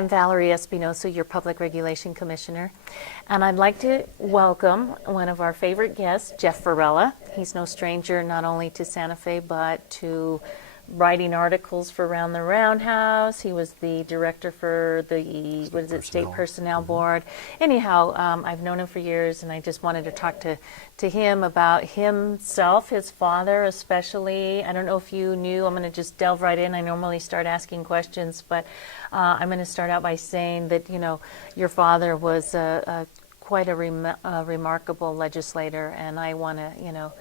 I'm Valerie Espinosa, your Public Regulation Commissioner, and I'd like to welcome one of our favorite guests, Jeff Varela. He's no stranger not only to Santa Fe, but to writing articles for Around the Roundhouse. He was the director for the, State Personnel Board. Anyhow, I've known him for years, and I just wanted to talk to him about himself, his father especially. I don't know if you knew, I'm going to just delve right in. I normally start asking questions, but I'm going to start out by saying that, you know, your father was quite a remarkable legislator, and I want to, you know,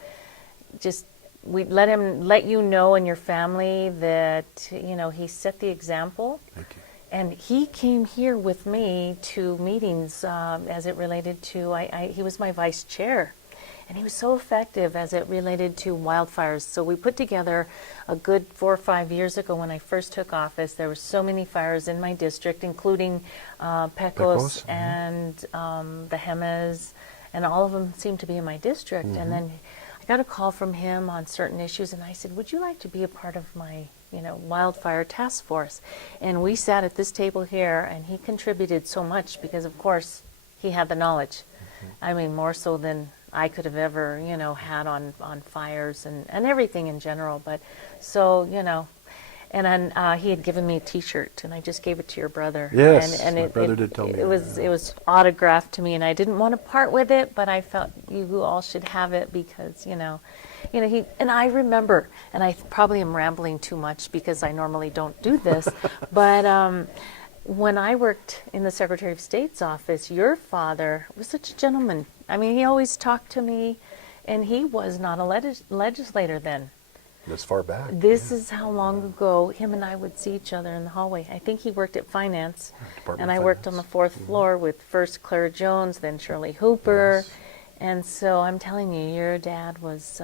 just we let you know and your family that, you know, he set the example. Thank you. And he came here with me to meetings as it related to, he was my vice chair. And he was so effective as it related to wildfires. So we put together a good 4 or 5 years ago when I first took office. There were so many fires in my district, including Pecos and the Jemez, and all of them seemed to be in my district. And then I got a call from him on certain issues, and I said, would you like to be a part of my, you know, wildfire task force? And we sat at this table here, and he contributed so much because, of course, he had the knowledge. I mean, more so than I could have ever, you know, had on fires and everything in general. But so, you know, and then he had given me a T-shirt, and I just gave it to your brother. Yes, and my brother did tell me it was autographed to me, and I didn't want to part with it, but I felt you all should have it because, you know, he, and I remember, and I probably am rambling too much because I normally don't do this, but when I worked in the Secretary of State's office, your father was such a gentleman. I mean, he always talked to me, and he was not a legislator then. This far back. This is how long ago him and I would see each other in the hallway. I think he worked at Finance, and I worked on the 4th floor with first Claire Jones, then Shirley Hooper. Yes. And so I'm telling you, your dad was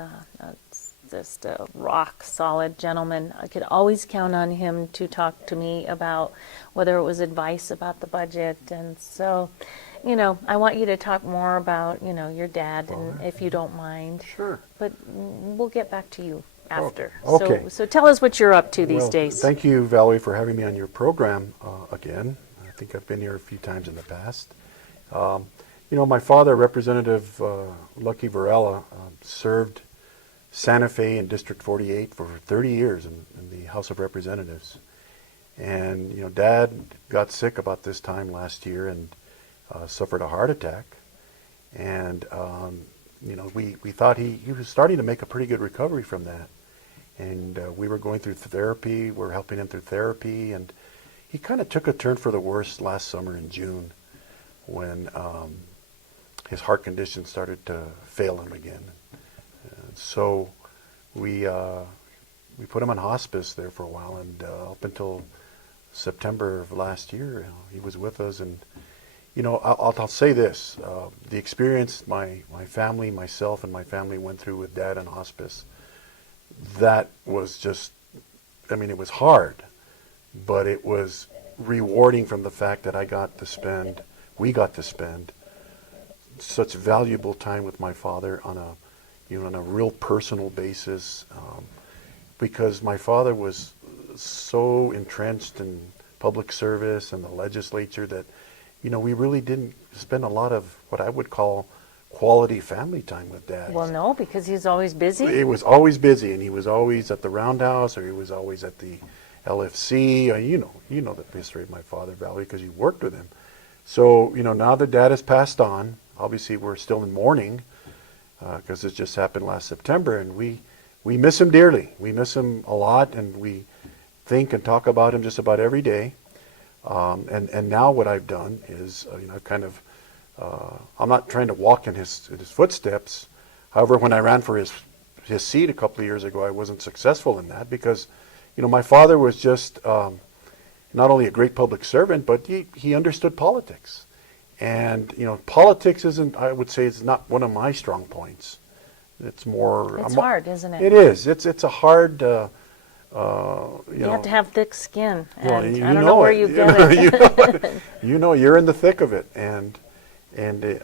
just a rock-solid gentleman. I could always count on him to talk to me about whether it was advice about the budget. And so, you know, I want you to talk more about, you know, your dad, and if you don't mind. Sure. But we'll get back to you after. Okay. So tell us what you're up to these days. Thank you, Valerie, for having me on your program again. I think I've been here a few times in the past. You know, my father, Representative Lucky Varela, served Santa Fe in District 48 for 30 years in the House of Representatives. And, you know, Dad got sick about this time last year and suffered a heart attack. And, you know, we thought he was starting to make a pretty good recovery from that. And we were going through therapy, we were helping him through therapy, and he kind of took a turn for the worse last summer in June when his heart condition started to fail him again. So we put him on hospice there for a while, and up until September of last year, he was with us. And you know, I'll say this: the experience my family, myself, and my family went through with Dad in hospice, that was just, I mean, it was hard, but it was rewarding from the fact that we got to spend such valuable time with my father on a real personal basis, because my father was so entrenched in public service and the legislature that, you know, we really didn't spend a lot of what I would call quality family time with Dad. Well, no, because he's always busy. He was always busy, and he was always at the Roundhouse, or he was always at the LFC. You know the history of my father, Valerie, because you worked with him. So, you know, now that Dad has passed on, obviously we're still in mourning, because this just happened last September, and we miss him dearly. We miss him a lot, and we think and talk about him just about every day. And now what I've done is, you know, kind of, I'm not trying to walk in his footsteps. However, when I ran for his seat a couple of years ago, I wasn't successful in that because, you know, my father was just not only a great public servant, but he understood politics. And, you know, politics isn't, I would say, it's not one of my strong points. It's more... It's hard, isn't it? It is. It's a hard... you have to have thick skin, and well, I don't know where you get it. You know, you're in the thick of it, and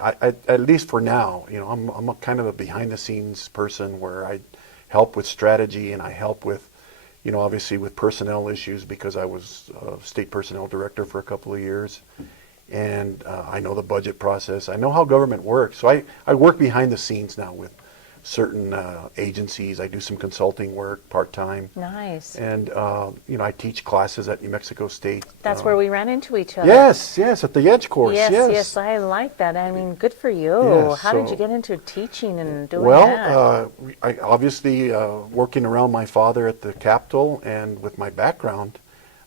I, at least for now, you know, I'm a kind of a behind-the-scenes person where I help with strategy and I help with, obviously with personnel issues because I was state personnel director for a couple of years. And I know the budget process. I know how government works. So I work behind the scenes now with certain agencies. I do some consulting work part-time. Nice. And, I teach classes at New Mexico State. That's where we ran into each other. Yes, at the Edge course. Yes, I like that. I mean, good for you. Yes, How did so- you get into teaching and doing that? I obviously, working around my father at the Capitol and with my background,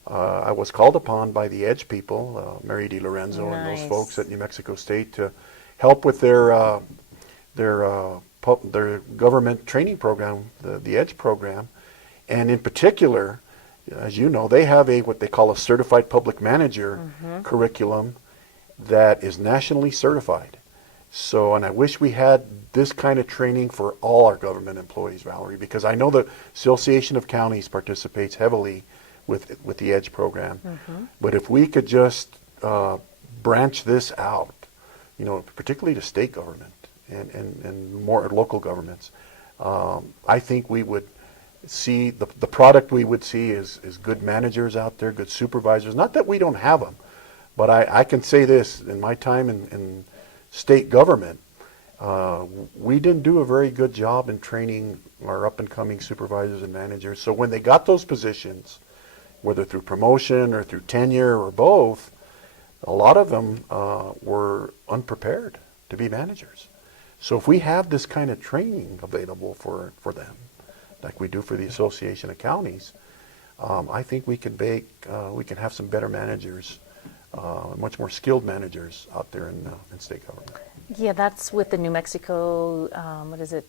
I was called upon by the Edge people, Mary Di Lorenzo and those Nice. folks at New Mexico State to help with their government training program, the Edge program. And in particular, as you know, they have what they call a certified public manager curriculum that is nationally certified. So, and I wish we had this kind of training for all our government employees, Valerie, because I know the Association of Counties participates heavily with the Edge program. But if we could just branch this out, particularly to state government and more local governments, I think we would see the product we would see is good managers out there, good supervisors. Not that we don't have them, but I can say this, in my time in state government, we didn't do a very good job in training our up-and-coming supervisors and managers. So when they got those positions, whether through promotion or through tenure or both, a lot of them were unprepared to be managers. So if we have this kind of training available for them, like we do for the Association of Counties, I think we can have some better managers, much more skilled managers out there in state government. Yeah, that's with the New Mexico, what is it,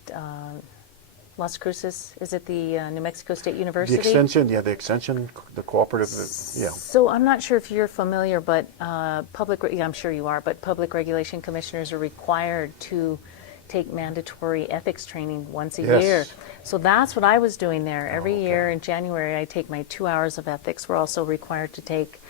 Las Cruces? Is it the New Mexico State University? The extension, the cooperative, yeah. So I'm not sure if you're familiar, but I'm sure you are, but public regulation commissioners are required to take mandatory ethics training once a Yes. year. So that's what I was doing there. Every year in January, I take my 2 hours of ethics. We're also required to take,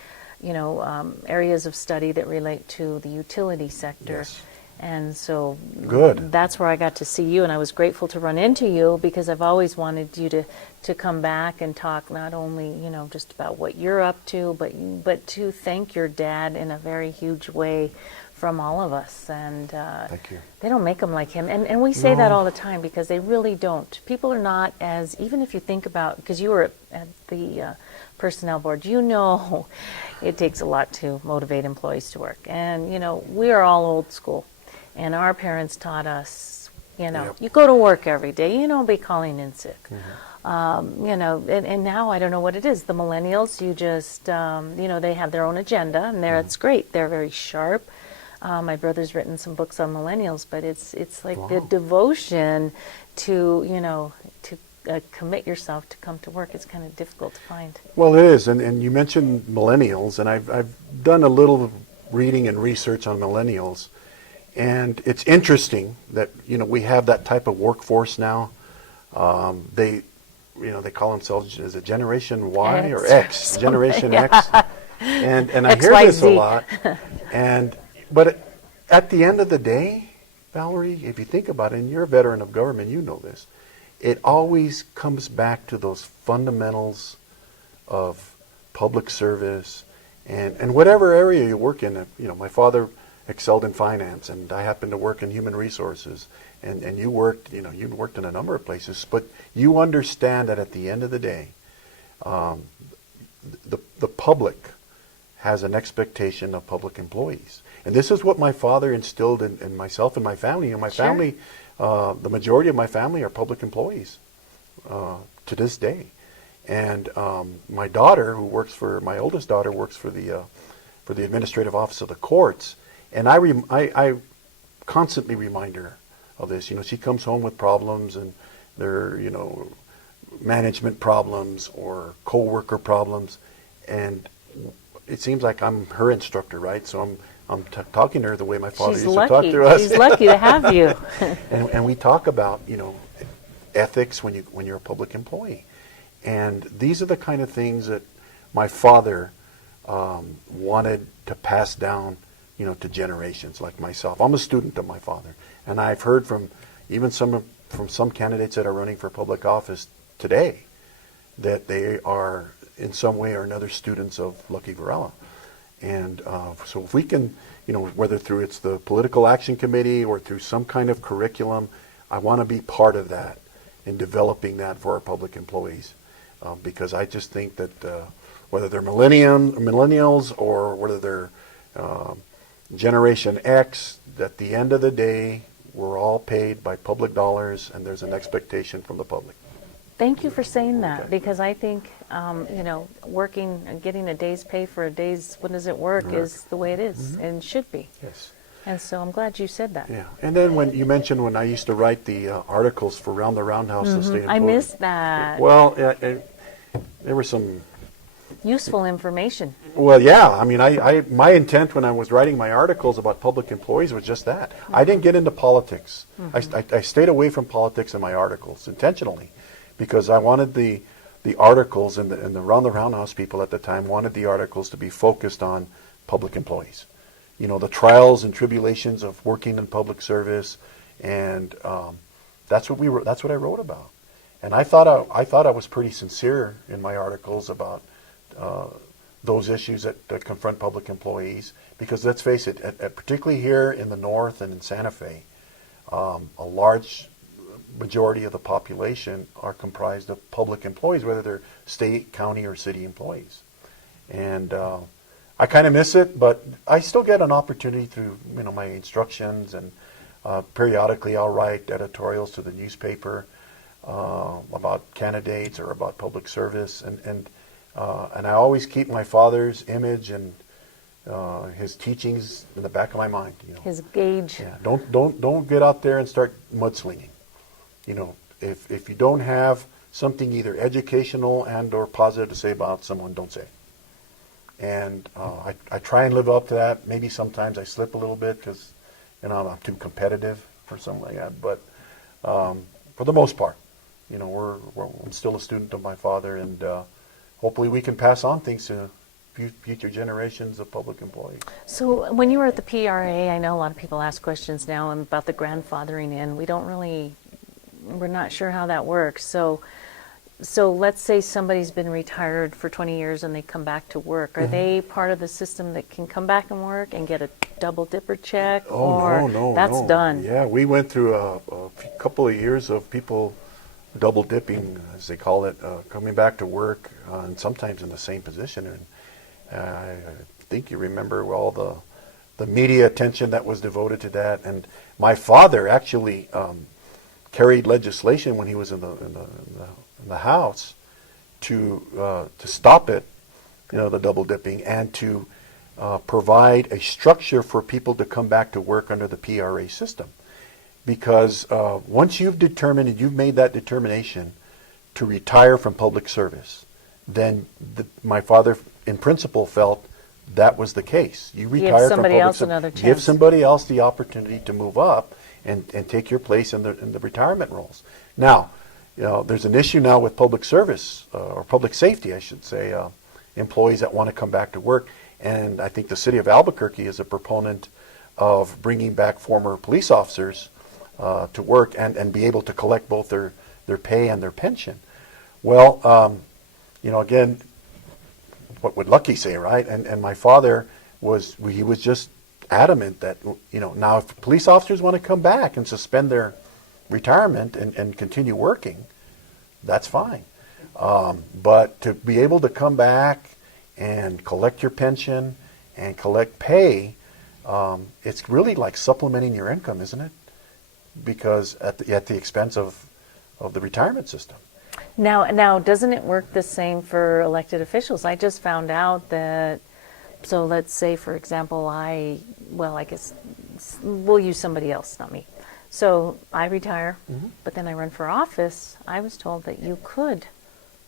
areas of study that relate to the utility sector. Yes. And so Good. that's where I got to see you, and I was grateful to run into you because I've always wanted you to come back and talk not only, just about what you're up to, but to thank your dad in a very huge way from all of us. And Thank you. they don't make them like him. And we say that No. all the time because they really don't. People are not as, even if you think about, because you were at the personnel board, it takes a lot to motivate employees to work. And, we are all old school. And our parents taught us, Yep. you go to work every day, you don't be calling in sick. And now I don't know what it is. The millennials, you just, they have their own agenda, and it's great. They're very sharp. My brother's written some books on millennials, but it's like the devotion to, commit yourself to come to work is kind of difficult to find. Well, it is, and you mentioned millennials, and I've done a little reading and research on millennials, and it's interesting that we have that type of workforce now. They call themselves as a Generation Y or X, Generation X, and I hear this a lot. But at the end of the day, Valerie, if you think about it, and you're a veteran of government, you know this. It always comes back to those fundamentals of public service and whatever area you work in. My father excelled in finance, and I happened to work in human resources, and you worked in a number of places, but you understand that at the end of the day, the public has an expectation of public employees. And this is what my father instilled in myself and my family. My Sure. family, the majority of my family are public employees to this day. And my daughter, my oldest daughter, works for the administrative office of the courts. And I constantly remind her of this. She comes home with problems, and they're management problems or co-worker problems, and it seems like I'm her instructor, right? So I'm talking to her the way my father She's used lucky. to talk to us. She's lucky to have you. And we talk about ethics when you're a public employee, and these are the kind of things that my father wanted to pass down, to generations like myself. I'm a student of my father, and I've heard from even some candidates that are running for public office today that they are in some way or another students of Lucky Varela. And so if we can, whether through it's the political action committee or through some kind of curriculum, I want to be part of that in developing that for our public employees. Because I just think that whether they're millennials or whether they're Generation X, at the end of the day, we're all paid by public dollars, and there's an expectation from the public. Thank you for saying that, Okay. because I think, working and getting a day's pay for a day's, when does it work, is the way it is and should be. Yes. And so I'm glad you said that. Yeah. And then when you mentioned when I used to write the articles for the Roundhouse System. I missed that. Well, there were some. Useful information. Well, yeah. I mean, my intent when I was writing my articles about public employees was just that. I didn't get into politics. I stayed away from politics in my articles intentionally, because I wanted the articles and the Roundhouse people at the time wanted the articles to be focused on public employees. The trials and tribulations of working in public service, and that's what I wrote about. And I thought I was pretty sincere in my articles about those issues that confront public employees, because let's face it, particularly here in the north and in Santa Fe, a large majority of the population are comprised of public employees, whether they're state, county, or city employees. And I kind of miss it, but I still get an opportunity through my instructions, and periodically I'll write editorials to the newspaper about candidates or about public service, and I always keep my father's image and his teachings in the back of my mind. His gauge. Yeah, don't get out there and start mudslinging. If you don't have something either educational and or positive to say about someone, don't say it. And I try and live up to that. Maybe sometimes I slip a little bit because I'm too competitive or something like that. But for the most part, I'm still a student of my father, and hopefully we can pass on things to future generations of public employees. So when you were at the PRA, I know a lot of people ask questions now about the grandfathering in. We're not sure how that works. So let's say somebody's been retired for 20 years and they come back to work. Are they part of the system that can come back and work and get a double dipper check? Oh, no, that's done? Yeah, we went through a couple of years of people double dipping, as they call it, coming back to work, and sometimes in the same position. And I think you remember all the media attention that was devoted to that. And my father actually carried legislation when he was in the House to stop it, the double dipping, and to provide a structure for people to come back to work under the PRA system. Because once you've determined and you've made that determination to retire from public service, then my father, in principle, felt that was the case. You retire from public service, another chance. give somebody else the opportunity to move up and take your place in the retirement roles. Now, there's an issue now with public service, or public safety, I should say, employees that want to come back to work. And I think the city of Albuquerque is a proponent of bringing back former police officers to work and be able to collect both their pay and their pension. Well, again, what would Lucky say, right? And my father was just adamant that, now if police officers want to come back and suspend their retirement and continue working, that's fine. But to be able to come back and collect your pension and collect pay, it's really like supplementing your income, isn't it? Because at the expense of the retirement system. Now, doesn't it work the same for elected officials? I just found out that, so let's say, for example, I guess we'll use somebody else, not me. So I retire, but then I run for office. I was told that you could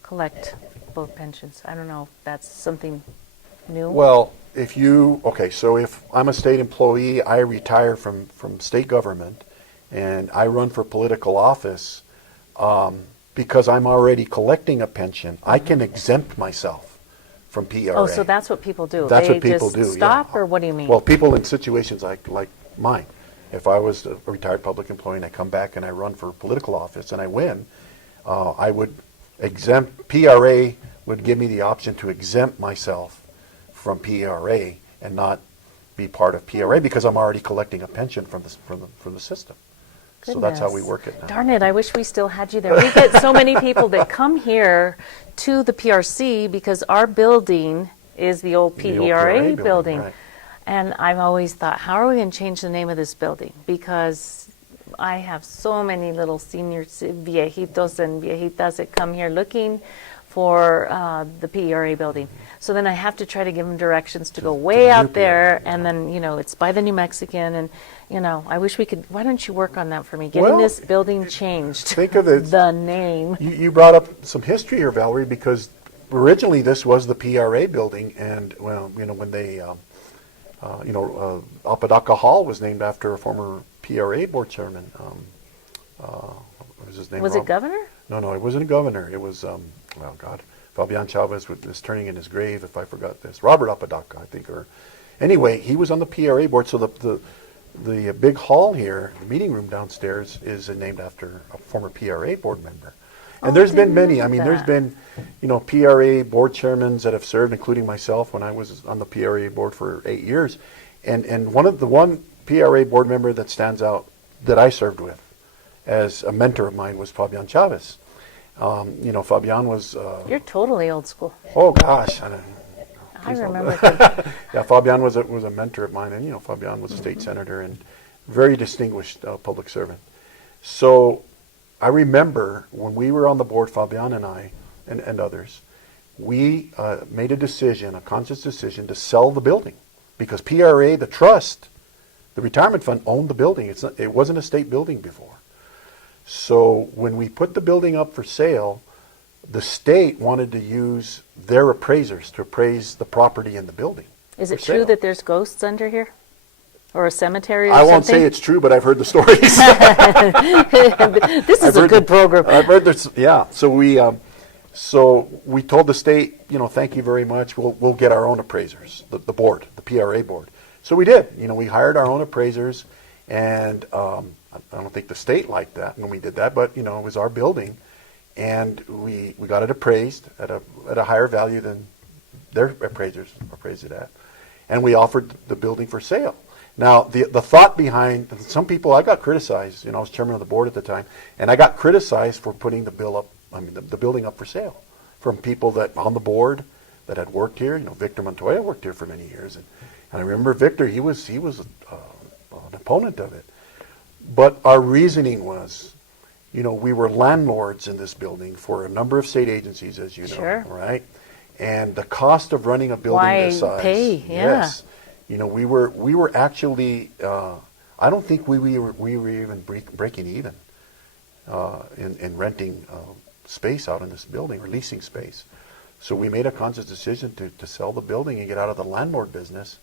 collect both pensions. I don't know if that's something new. Well, so if I'm a state employee, I retire from state government, and I run for political office, because I'm already collecting a pension, I can exempt myself from PRA. Oh, so that's what people do. That's they what people just do. Stop, yeah. Or what do you mean? Well, people in situations like mine. If I was a retired public employee and I come back and I run for political office and I win, I would PRA would give me the option to exempt myself from PRA and not be part of PRA because I'm already collecting a pension from the system. So that's how we work it now. Darn it, I wish we still had you there. We get so many people that come here to the PRC because our building is the old PERA building. Right. And I've always thought, how are we going to change the name of this building? Because I have so many little seniors, viejitos and viejitas that come here looking for the PERA building. So then I have to try to give them directions to go way out there, and then, it's by the New Mexican, and, I wish we could, why don't you work on that for me, getting this building changed, think of it, the name. You brought up some history here, Valerie, because originally this was the PRA building, and, when they, Apodaca Hall was named after a former PRA board chairman. What was his name? Was it Governor? No, it wasn't a governor. It was, Fabian Chavez is turning in his grave, if I forgot this. Robert Apodaca, I think. Anyway, he was on the PRA board, so the big hall here, the meeting room downstairs, is named after a former PRA board member. And there's been many. There's been, PRA board chairmen that have served, including myself when I was on the PRA board for 8 years. And one PRA board member that stands out that I served with as a mentor of mine was Fabian Chavez. Fabian was... You're totally old school. Oh, gosh. I remember. Yeah, Fabian was a mentor of mine, and, Fabian was a state senator and very distinguished public servant. So I remember when we were on the board, Fabian and I and others, we made a conscious decision to sell the building because PRA, the trust, the retirement fund owned the building. It wasn't a state building before. So when we put the building up for sale, the state wanted to use their appraisers to appraise the property in the building. Is it true that there's ghosts under here? Or a cemetery or something? I won't say it's true, but I've heard the stories. This is a good program. I've heard this, yeah. So we told the state, thank you very much. We'll get our own appraisers, the board, the PRA board. So we did. We hired our own appraisers, and I don't think the state liked that when we did that, but it was our building, and we got it appraised at a higher value than their appraisers appraised it at, and we offered the building for sale. Now the thought behind some people, I got criticized. I was chairman of the board at the time, and I got criticized for putting the building up for sale from people that on the board that had worked here. Victor Montoya worked here for many years, and I remember Victor. He was an opponent of it. But our reasoning was, we were landlords in this building for a number of state agencies, as you know, sure. Right? And the cost of running a building this size, pay? Yeah. Yes, we were actually, I don't think we were even breaking even in renting space out in this building or leasing space. So we made a conscious decision to sell the building and get out of the landlord business,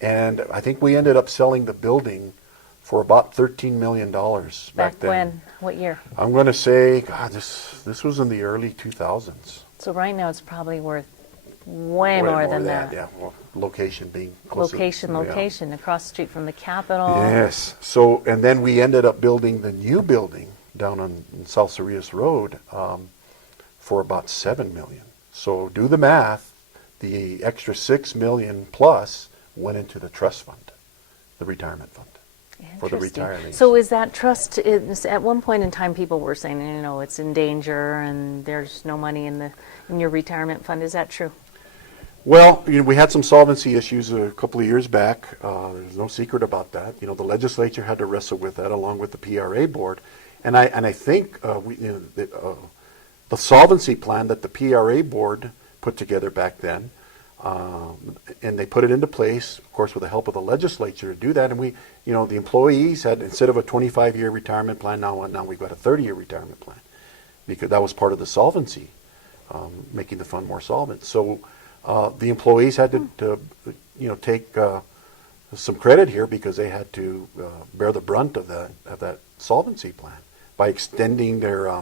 and I think we ended up selling the building for about $13 million back then. When? What year? I'm going to say, God, this was in the early 2000s. So right now it's probably worth way more than that. Yeah, well, location being close. Location, across the street from the Capitol. Yes. So, and then we ended up building the new building down on South Cerrillos Road for about $7 million. So do the math. The extra $6 million plus went into the trust fund, the retirement fund. For the retirees. So is that trust, at one point in time people were saying, it's in danger and there's no money in your retirement fund. Is that true? Well, we had some solvency issues a couple of years back. There's no secret about that. The legislature had to wrestle with that along with the PRA board. And I think the solvency plan that the PRA board put together back then, and they put it into place, of course, with the help of the legislature to do that. And we, the employees had, instead of a 25-year retirement plan, now we've got a 30-year retirement plan, because that was part of the solvency, making the fund more solvent. So the employees had to take some credit here because they had to bear the brunt of that solvency plan by extending their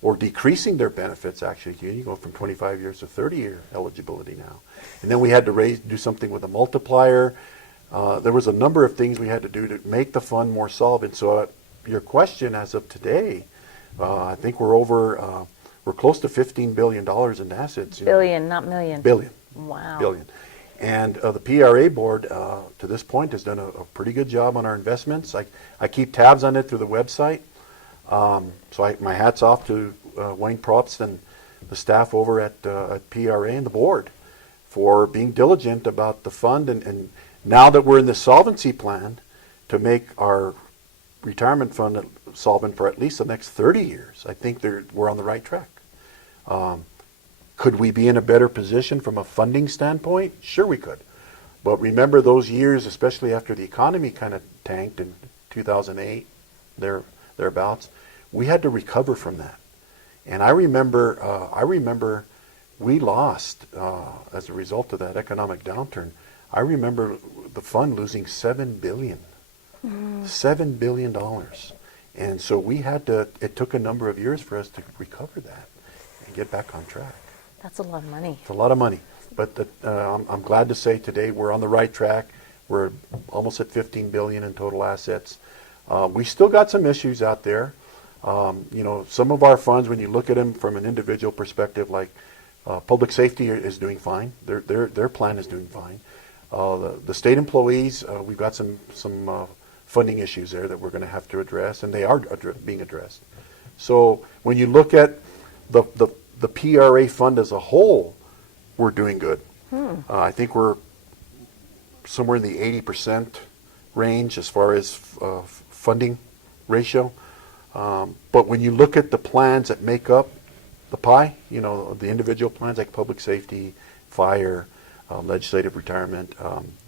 or decreasing their benefits. Actually, you go from 25 years to 30-year eligibility now. And then we had to do something with a multiplier. There was a number of things we had to do to make the fund more solvent. So your question, as of today, I think we're over we're close to $15 billion in assets. Billion, not million. Billion. Wow. Billion. And the PRA board, to this point, has done a pretty good job on our investments. I keep tabs on it through the website. So my hat's off to Wayne Probst and the staff over at PRA and the board for being diligent about the fund. And now that we're in the solvency plan to make our retirement fund solvent for at least the next 30 years, I think we're on the right track. Could we be in a better position from a funding standpoint? Sure we could. But remember those years, especially after the economy kind of tanked in 2008, thereabouts, we had to recover from that. And I remember we lost, as a result of that economic downturn, I remember the fund losing $7 billion. $7 billion. And so it took a number of years for us to recover that and get back on track. That's a lot of money. It's a lot of money. But I'm glad to say today we're on the right track. We're almost at $15 billion in total assets. We still got some issues out there. Some of our funds, when you look at them from an individual perspective, like public safety is doing fine. Their plan is doing fine. The state employees, we've got some funding issues there that we're going to have to address, and they are being addressed. So when you look at the PRA fund as a whole, we're doing good. I think we're somewhere in the 80% range as far as funding ratio. But when you look at the plans that make up the pie, the individual plans like public safety, fire, legislative retirement,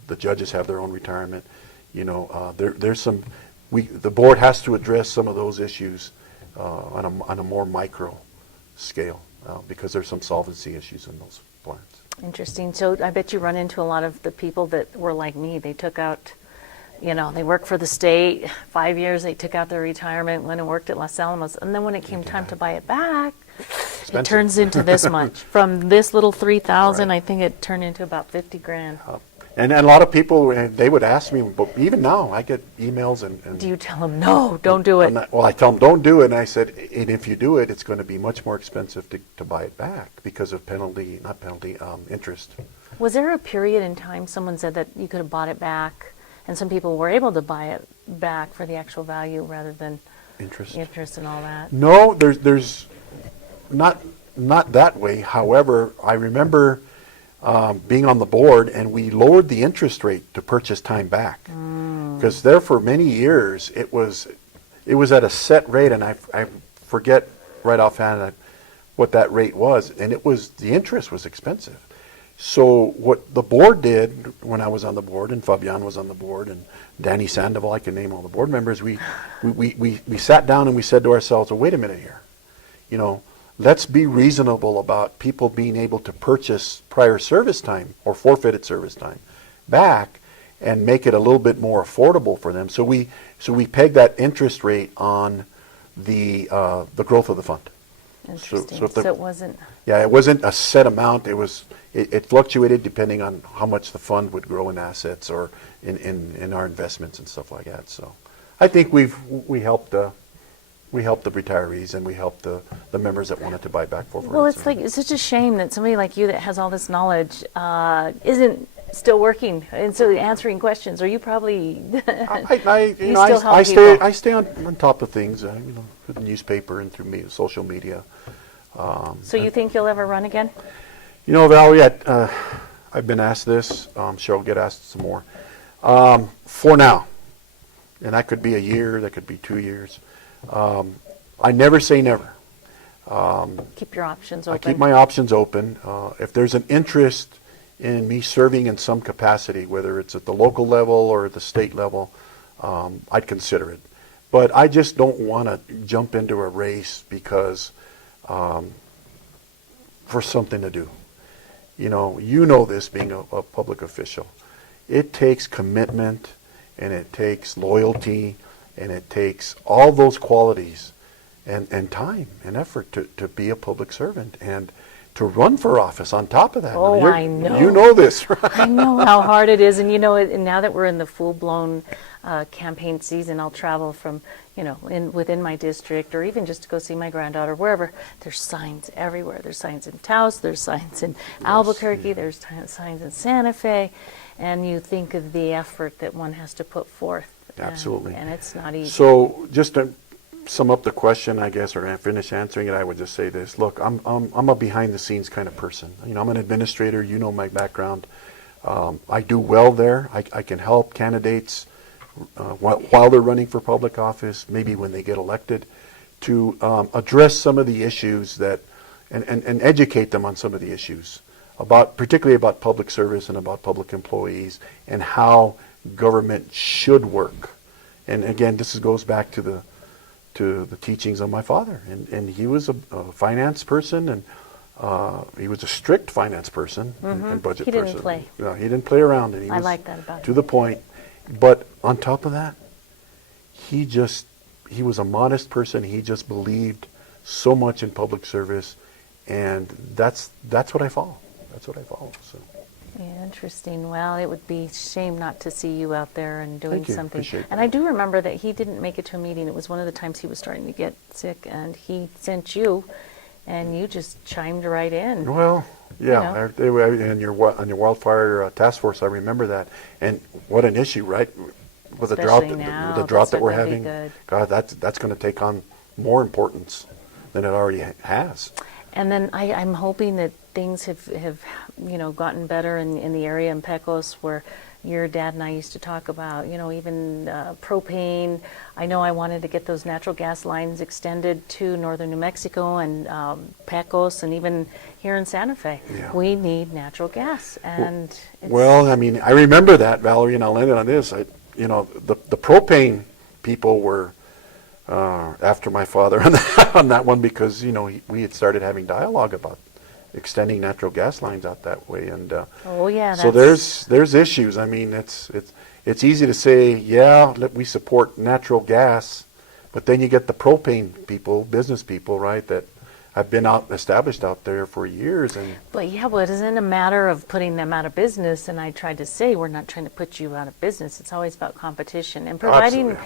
the judges have their own retirement. There's some. The board has to address some of those issues on a more micro scale because there's some solvency issues in those plans. Interesting. So I bet you run into a lot of the people that were like me. They took out, they worked for the state 5 years. They took out their retirement, went and worked at Los Alamos, and then when it came time to buy it back, it turns into this much. From this little 3,000, right. I think it turned into about 50 grand. And a lot of people, they would ask me, but even now, I get emails and do you tell them, no, don't do it? I tell them, don't do it. And I said, and if you do it, it's going to be much more expensive to buy it back because of interest. Was there a period in time someone said that you could have bought it back, and some people were able to buy it back for the actual value rather than interest and all that? No, there's not that way. However, I remember being on the board, and we lowered the interest rate to purchase time back, because there for many years it was at a set rate, and I forget right offhand what that rate was, and the interest was expensive. So what the board did when I was on the board, and Fabian was on the board, and Danny Sandoval, I can name all the board members, we sat down and we said to ourselves, well, wait a minute here, let's be reasonable about people being able to purchase prior service time or forfeited service time back and make it a little bit more affordable for them. So we pegged that interest rate on the growth of the fund. Interesting. So it wasn't. Yeah, it wasn't a set amount. It fluctuated depending on how much the fund would grow in assets or in our investments and stuff like that. So I think we helped the retirees, and we helped the members that wanted to buy back for. Well, it's such a shame that somebody like you that has all this knowledge isn't still working and so answering questions. Are you probably? I stay on top of things. Through the newspaper and through social media. So you think you'll ever run again? Valerie, I've been asked this. I'm sure I'll get asked some more. For now, and that could be a year, that could be 2 years. I never say never. Keep your options open. I keep my options open. If there's an interest in me serving in some capacity, whether it's at the local level or at the state level, I'd consider it. But I just don't want to jump into a race because for something to do. This being a public official. It takes commitment, and it takes loyalty, and it takes all those qualities and time and effort to be a public servant. And to run for office on top of that. Oh, Now, I know. You know this, right? I know how hard it is, and now that we're in the full-blown campaign season, I'll travel from, within my district, or even just to go see my granddaughter, wherever. There's signs everywhere. There's signs in Taos, there's signs in Albuquerque, there's signs in Santa Fe, and you think of the effort that one has to put forth. Absolutely. And it's not easy. So just to sum up the question, I guess, or finish answering it, I would just say this. Look, I'm a behind-the-scenes kind of person. I'm an administrator. You know my background. I do well there. I can help candidates while they're running for public office, maybe when they get elected, to address some of the issues and educate them on some of the issues, particularly about public service and about public employees and how government should work. And again, this goes back to the teachings of my father. And he was a finance person, and he was a strict finance person and budget person. He didn't play. No, he didn't play around. And he I was like that about him. to the point. But on top of that, he was a modest person. He just believed so much in public service, and that's what I follow. That's what I follow. So. Yeah, interesting. Well, it would be a shame not to see you out there and doing Thank you. something. Appreciate And that. I do remember that he didn't make it to a meeting. It was one of the times he was starting to get sick, and he sent you, and you just chimed right in. Well, yeah, and on your wildfire task force, I remember that. And what an issue, right? With the drought, Especially now, the drought that's that we're not gonna be having. good. God, that's going to take on more importance than it already has. And then I'm hoping that things have gotten better in the area in Pecos, where your dad and I used to talk about, even propane. I know I wanted to get those natural gas lines extended to northern New Mexico and Pecos, and even here in Santa Fe. Yeah. We need natural gas, and Well, I mean, I remember that, Valerie, and I'll end it on this. The propane people were after my father on that one, because we had started having dialogue about extending natural gas lines out that way, and oh yeah, so there's issues. I mean, it's easy to say, we support natural gas, but then you get the propane people, business people, right, that have been established out there for years. But it isn't a matter of putting them out of business. And I tried to say, we're not trying to put you out of business. It's always about competition and providing,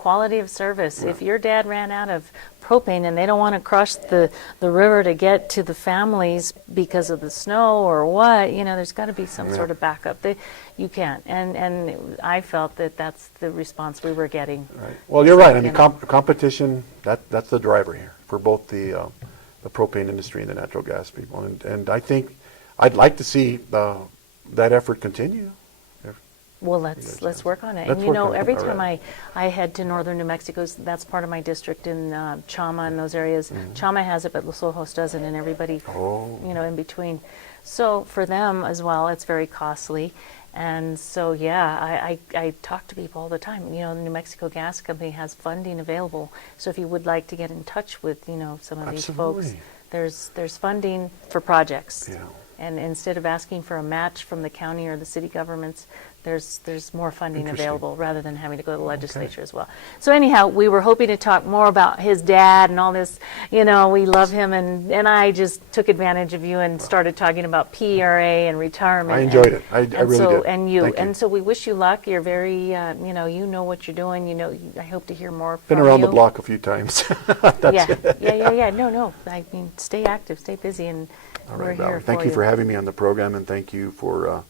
quality of service. Yeah. If your dad ran out of propane and they don't want to cross the river to get to the families because of the snow or what, there's got to be some sort of backup. You can't. And I felt that that's the response we were getting. Right. Well, you're right. I mean, competition, that's the driver here for both the propane industry and the natural gas people. And I think I'd like to see that effort continue. Well, let's work on it. Let's And work on it. every All time right. I head to northern New Mexico, that's part of my district in Chama and those areas. Chama has it, but Los Ojos doesn't, and everybody, in between. So for them as well, it's very costly. And so, I talk to people all the time. The New Mexico Gas Company has funding available. So if you would like to get in touch with, some of these folks, there's funding for projects. Yeah. And instead of asking for a match from the county or the city governments, there's more funding available rather than having to go to the legislature as well. So anyhow, we were hoping to talk more about his dad and all this. We love him, and I just took advantage of you and started talking about PRA and retirement. I enjoyed it. I really did. And you. Thank you. And so we wish you luck. You're very, you know what you're doing. I hope to hear more from Been you. around the block a few times. Yeah. No. I mean, stay active, stay busy, and All we're right, here Valerie. for Thank you for having me on the program, and thank you for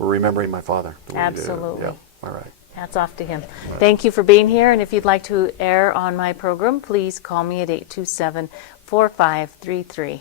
remembering my father. the way you did. Absolutely. Yeah. All right. Hats off to him. Thank you for being here. And if you'd like to air on my program, please call me at 827-4533.